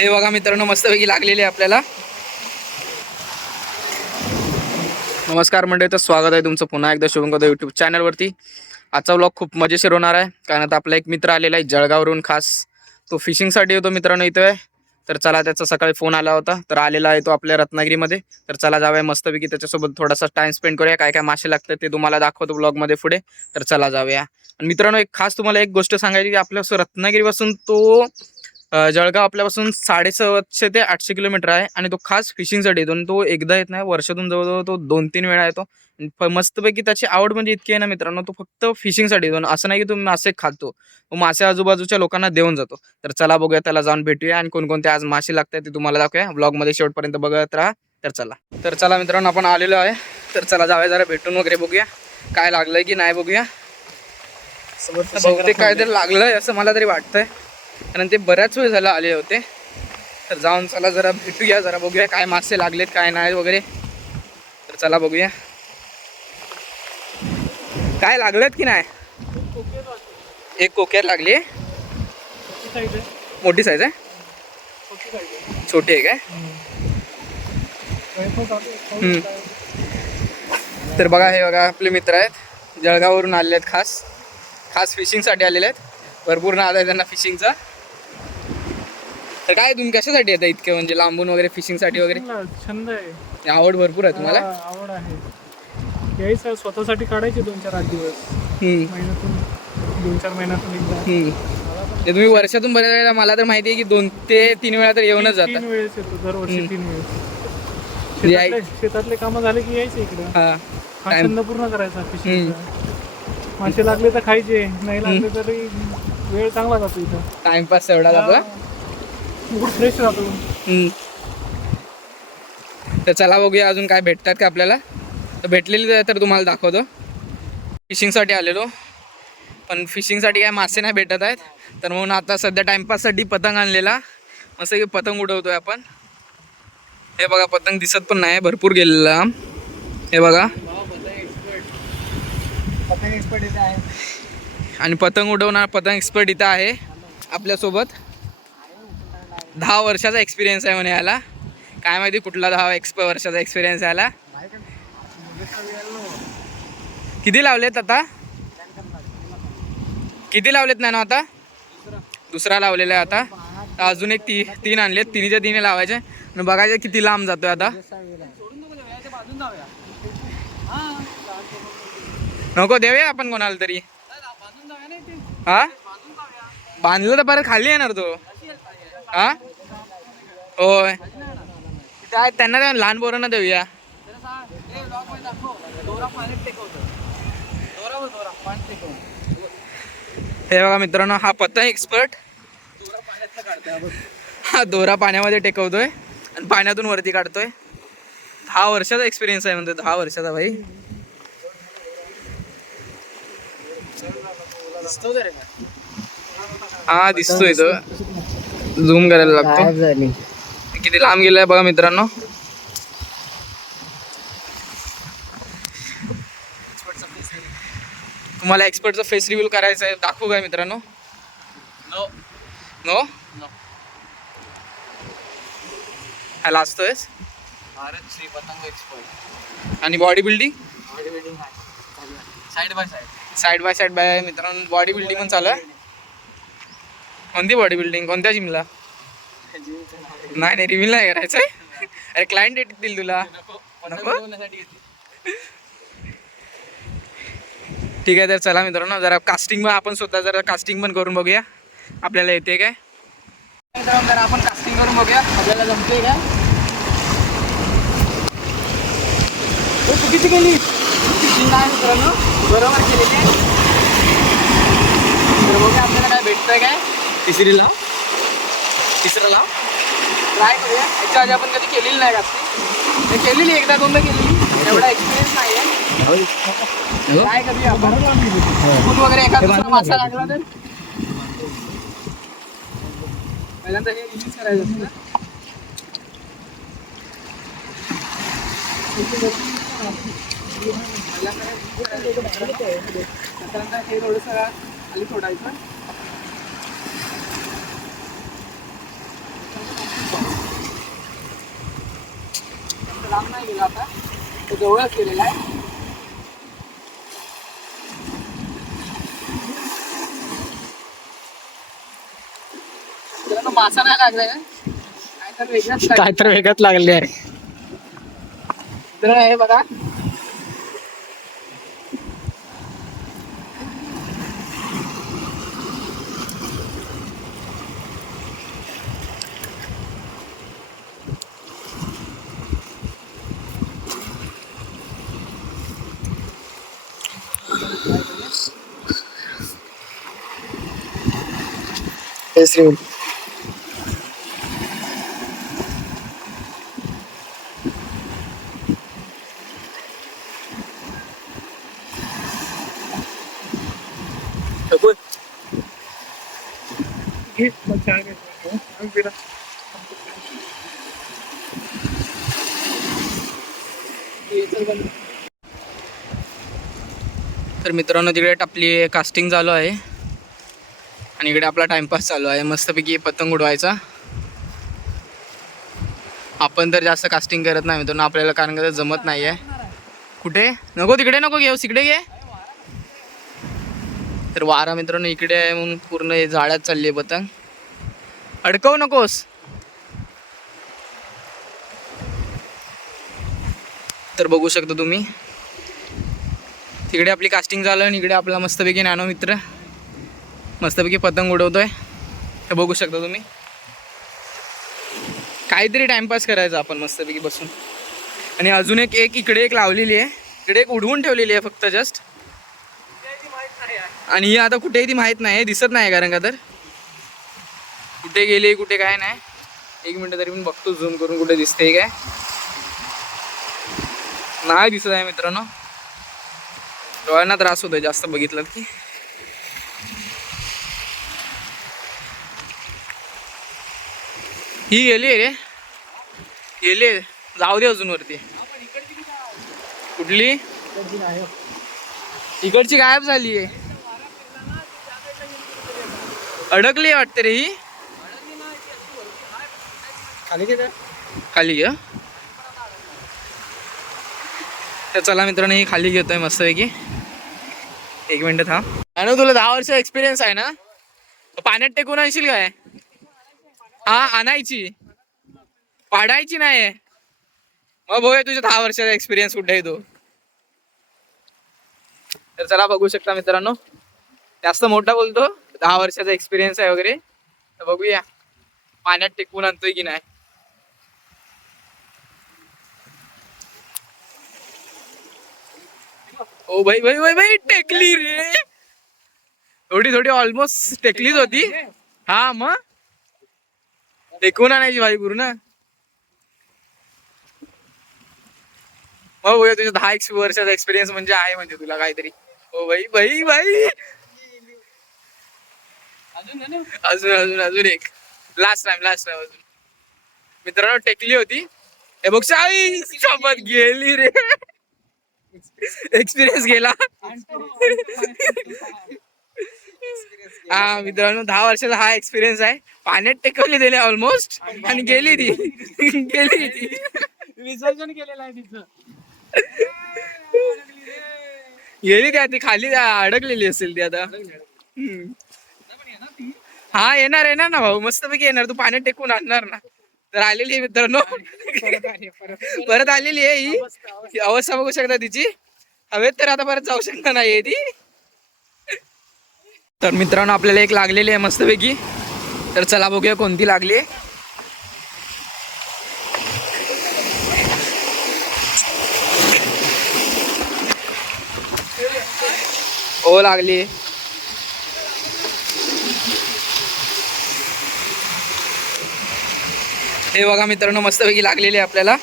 हे बघा मित्रांनो, मस्तपैकी लागलेली आहे आपल्याला. नमस्कार मंडळी, तर स्वागत आहे तुमचं पुन्हा एकदा शुभंकर यूट्यूब चॅनलवरती. आजचा व्लॉग खूप मजेशीर होणार आहे, कारण आता आपला एक मित्र आलेला आहे जळगाववरून खास. तो फिशिंगसाठी येतो मित्रांनो इथं. तर चला, त्याचा सकाळी फोन आला होता, तर आलेला आहे तो आपल्या रत्नागिरीमध्ये. तर चला जाऊया मस्तपैकी त्याच्यासोबत थोडासा टाइम स्पेंड करूया. काय काय मासे लागतात ते तुम्हाला दाखवतो ब्लॉगमध्ये पुढे. तर चला जाऊया. आणि मित्रांनो, एक खास तुम्हाला एक गोष्ट सांगायची की आपल्या रत्नागिरीपासून तो जळगाव आपल्यापासून 750 ते 800 किलोमीटर आहे. आणि तो खास फिशिंगसाठी येतो. तो एकदा येत नाही, वर्षातून जवळजवळ तो 2-3 वेळा येतो. मस्तपैकी त्याची आवड म्हणजे इतकी आहे ना मित्रांनो, तो फक्त फिशिंगसाठी येतो. असं नाही की तुम्ही मासे खातो, तो मासे आजूबाजूच्या लोकांना देऊन जातो. तर चला बघूया, त्याला जाऊन भेटूया आणि कोणकोणते आज मासे लागतात ते तुम्हाला दाखवूया. ब्लॉगमध्ये शेवटपर्यंत बघत राहा. तर चला मित्रांनो, आपण आलेलो आहे. तर चला जाऊया, जरा भेटून वगैरे बघूया काय लागलंय की नाही बघूया. बहुतेक काहीतरी लागलंय असं मला तरी वाटतंय, कारण ते बऱ्याच वेळ झाला आले होते. तर जाऊन चला जरा भेटूया, जरा बघूया काय मासे लागलेत काय नाही वगैरे. तर चला बघूया काय लागलेत की नाही. एक कोकेर लागली, मोठी साईज आहे, छोटी आहे काय. तर बघा, हे बघा आपले मित्र आहेत, जळगाववरून आलेले आहेत, खास फिशिंगसाठी आलेले आहेत. भरपूर नाद आहे त्यांना फिशिंगचा. तर काय तुम्ही कशासाठी येता इतके, म्हणजे लांबून वगैरे फिशिंगसाठी वगैरे? छंद आहे, आवड भरपूर आहे तुम्हाला. आवड आहे. यायचं स्वतःसाठी काढायचे 2-4 दिवस, महिन्यातून 2-4 महिन्यातून एकदा. तुम्ही वर्षातून बऱ्याच वेळा, मला तर माहिती आहे की 2 ते 3 वेळा तर येऊनच जातात. 3 वेळेस येतो दरवर्षी, 3 वेळेस. शेतातले कामं झाले की यायचं इकडं. हा छंद पूर्ण करायचा फिशिंगचा. मासे लागले तर खायचे, नाही लागले तरी वेळ चांगला जातो इथं. टाइमपास एवढा जातो, खूप फ्रेश राहतो. तर चला बघूया अजून काय भेटतात का आपल्याला. तर भेटलेली तर तुम्हाला दाखवतो. फिशिंगसाठी आलेलो, पण फिशिंगसाठी काय मासे नाही भेटत आहेत. तर म्हणून आता सध्या टाइमपाससाठी पतंग आणलेला, मस्त की पतंग उडवतोय आपण. हे बघा, पतंग दिसत पण नाही, भरपूर गेलेला. हे बघा, पतंग एक्सपर्ट इथे आहे, आणि पतंग उडवणार पतंग एक्सपर्ट इथं आहे आपल्यासोबत. 10 वर्षाचा एक्सपिरियन्स आहे म्हणे याला. काय माहिती कुठला 10 वर्षाचा एक्सपिरियन्स याला. किती लावलेत आता? किती लावलेत ना आता? दुसरा लावलेला आहे आता. अजून एक 3 आणलेत, 3च्या 3 लावायचे आणि बघायचे किती लांब जातोय आता. नको, देऊया आपण कोणाला तरी. हा, बांधलं तर परत खाली येणार तो. हा होय, काय त्यांना लहान पोरांना देऊया. हे बघा मित्रांनो, हा पतंग एक्सपर्ट हा दोरा पाण्यामध्ये टेकवतोय आणि पाण्यातून वरती काढतोय. 10 वर्षाचा एक्सपिरियन्स आहे म्हणतो. 10 वर्षाचा भाई. हा दिसतोय, तो झूम करायला लागतो. किती लांब गेलाय बघा मित्रांनो. तुम्हाला एक्सपर्टचा फेस रिव्ह्यू करायचा आहे, दाखवू काय मित्रांनो? नो नो ह्याला असतोय भारत श्री पतंग एक्सपर्ट. आणि body building side by side by मित्रांनो, बॉडी बिल्डिंग पण चालू आहे. कोणती बॉडी बिल्डिंग, कोणत्या जिमला? नाही रिव्हिल नाही करायचंय. अरे क्लायंट येतील तुला. नको, ठीक आहे. तर चला मित्रांनो, जरा कास्टिंग आपण स्वतः जरा कास्टिंग पण करून बघूया आपल्याला येते काय. मित्रांनो, जरा आपण कास्टिंग करून बघूया आपल्याला जमते काय. चुकीची केली नाही मित्रांनो, बरोबर केलेली आहे. तर बघूया आपल्याला काय भेटतंय काय. तिसरा लाव ट्राय करूया. याच्या आधी आपण कधी केलेली नाही कास्टिंग. केलेली एकदा दोनदा केलेली, एवढा एक्सपिरियन्स नाही आहे. काय करूया आपण वगैरे. एखादा दुसरा मासा लागला तर पहिल्यांदा हे रिलीज करायचं असतं. हे थोडंसं खाली सोडायचं. लांब नाही गेला आता, तो जवळच गेलेला आहे. मित्रांनो मासा नाही लागलाय, काय तर वेगळंच लागले आहे. हे बघा श्रीवल. तर मित्रांनो तिकडे आपली कास्टिंग चालू आहे आणि इकडे आपला टाइमपास चालू आहे. मस्तपैकी पतंग उडवायचा. आपण तर जास्त कास्टिंग करत नाही मित्रांनो आपल्याला, कारण का जमत नाही आहे. कुठे नको, तिकडे नको घेऊ, तिकडे घे. तर वारा मित्रांनो इकडे आहे म्हणून पूर्ण जाळ्यात चालली आहे पतंग. अडकवू नकोस. तर बघू शकता तुम्ही तिकडे आपली कास्टिंग झालं आणि इकडे आपला मस्तपैकी नॅनो मित्र मस्तपैकी पतंग उडवतोय. तर बघू शकता तुम्ही, काहीतरी टाइमपास करायचा आपण मस्तपैकी बसून. आणि अजून एक इकडे एक लावलेली आहे, इकडे एक उडवून ठेवलेली आहे फक्त जस्ट. आणि ही आता कुठेही ती माहीत नाही, दिसत नाही कारण का तर कुठे गेली कुठे काय नाही. 1 मिनिट तरी पण बघतो झूम करून कुठे दिसते काय. नाही दिसत आहे मित्रांनो, डोळ्यांना त्रास होतोय जास्त बघितलं की. ही गेली रे, गेली, जाऊ दे अजून वरती. कुठली इकडची गायब झाली आहे, अडकली वाटते रे ही. खाली घे. तर चला मित्रांनो ही खाली घेतोय मस्तपैकी. 1 मिनिट थांब. आणि तुला 10 वर्ष एक्सपिरियन्स आहे ना, पाण्यात टेकून आणशील काय. हा आणायची, पाडायची नाही. मग बघूया तुझ्या 10 वर्षाचा एक्सपिरियन्स कुठे आहे तो. तर चला बघू शकता मित्रांनो, जास्त मोठा बोलतो, 10 वर्षाचा एक्सपिरियन्स आहे वगैरे. तर बघूया पाण्यात टेकून आणतोय की नाही. ओ भाई भाई भाई भाई टेकली रे, थोडी ऑलमोस्ट टेकलीच होती. हा मग टेकून आणायची भाई पूर्ण. मग बघूया तुझ्या 10 वर्षाचा एक्सपिरियन्स म्हणजे आहे म्हणजे तुला काहीतरी. ओ भाई भाई भाई अजून एक लास्ट टाइम अजून. मित्रांनो टेकली होती, हे बघ आई सोबत गेली रे. एक्सपिरियन्स गेला. हा मित्रांनो 10 वर्षाचा हा एक्सपिरियन्स आहे. पाण्यात टेकवली दिले ऑलमोस्ट आणि गेली ती. विसर्जन केलेलं आहे तिचं. गेली त्या ती खाली अडकलेली असेल ती आता. हा येणार ना भाऊ, मस्तपैकी येणार. तू पाण्यात टेकून आणणार ना. तर आलेली आहे मित्रांनो, परत आलेली आहे ही. अवस्था बघू शकता तिची, हवेत तर आता परत जाऊ शकता नाहीये ती. तर मित्रांनो आपल्याला एक लागलेली आहे मस्तपैकी. तर चला बघूया कोणती लागली आहे. ओ लागली. हे बघा मित्रांनो मस्तपैकी लागलेली आहे आपल्याला.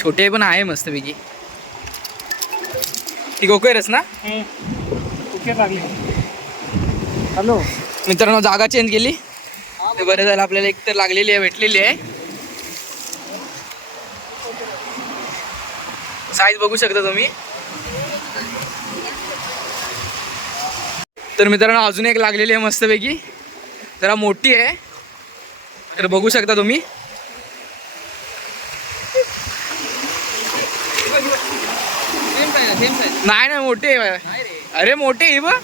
छोटे पण आहे मस्तपैकी. ती गोकेरच ना. लागली. हॅलो मित्रांनो जागा चेंज केली ते बरं झालं आपल्याला. एक तर लागलेली आहे, भेटलेली आहे. साईज बघू शकता तुम्ही. तर मित्रांनो अजून एक लागलेली आहे मस्तपैकी, जरा मोठी आहे, तर बघू शकता तुम्ही. नाही नाही मोठी आहे. अरे मोठी आहे बघ.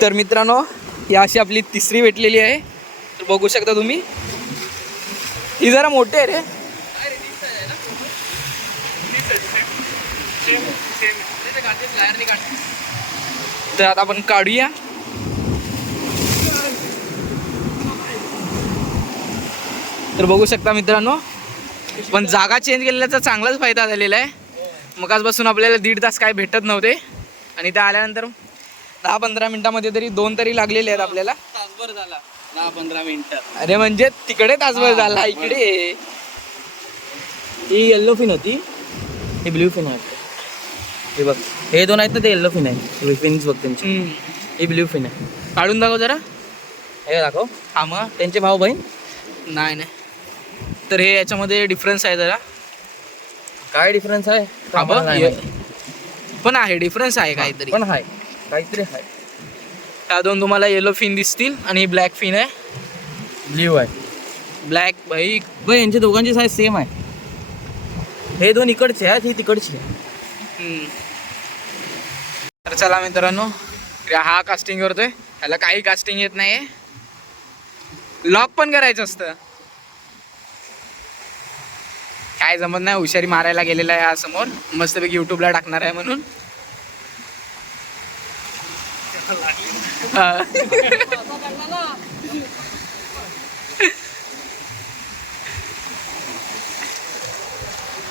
तर मित्रांनो ही अशी आपली तिसरी भेटलेली आहे, तर बघू शकता तुम्ही. ही जरा मोठी आहे रे. तर आता आपण काढूया. तर बघू शकता मित्रांनो, पण जागा चेंज केलेल्याचा चांगलाच फायदा झालेला आहे. मगाचपासून आपल्याला 1.5 तास काय भेटत नव्हते, आणि ते आल्यानंतर 10-15 मिनिटामध्ये तरी 2 तरी लागलेले आहेत आपल्याला. तासभर झाला, 10-15 मिनिटं. अरे म्हणजे तिकडे तासभर झाला, इकडे. ही येल्लो फिन होती, ही ब्ल्यू फिन आहे. हे बघ, हे दोन आहेत ना, ते येल्लो फिन आहे. फिन्स बघ त्यांची. ही ब्ल्यू फिन आहे. काढून दाखव जरा. हे दाखव. हा मग त्यांचे भाऊ बहीण. नाही नाही, तर हे याच्यामध्ये डिफरन्स आहे जरा. काय डिफरन्स आहे? हा बघ, नाही माहिती. पण आहे डिफरन्स आहे काहीतरी. पण आहे, काहीतरी आहे. ह्या दोन तुम्हाला येलो फिन दिसतील, आणि ब्लॅक फिन आहे. ब्ल्यू आहे. ब्लॅक भाई. बघ, यांच्या दोघांची साईज सेम आहे. हे दोन इकडचे आहेत, ही तिकडची आहे. तर चला मित्रांनो, हा कास्टिंग करतोय. ह्याला काही कास्टिंग येत नाही, लॉक पण करायचं असतं. काय जमत नाही, हुशारी मारायला गेलेला आहे हा समोर, मस्तपैकी युट्यूबला टाकणार आहे म्हणून.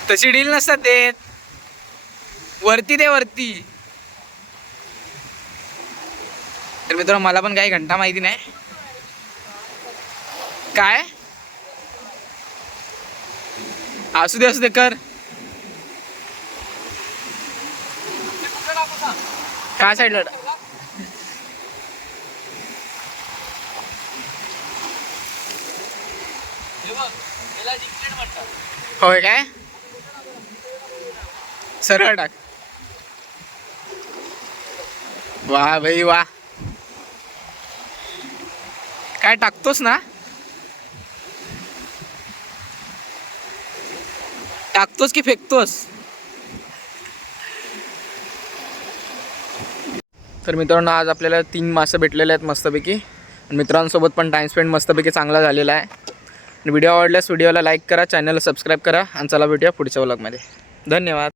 तशी डील नसतात ते. वरती दे वरती. तर मित्रांनो मला पण काही घंटा माहिती नाही. काय असू दे कर. काय साईडला होय काय, सरळ टाक. वा भाई वा. काय टाकतोस ना, टाकतोस की फेकतोस. तर मित्रांनो आज आपल्याला 3 मासे भेटलेले आहेत मस्तपैकी. मित्रांसोबत पण टाइम स्पेंड मस्तपैकी चांगला झालेला आहे. व्हिडिओ आवडल्यास व्हिडिओला लाईक करा, चॅनलला सबस्क्राईब करा, आणि चला भेटूया पुढच्या व्लॉगमध्ये. धन्यवाद.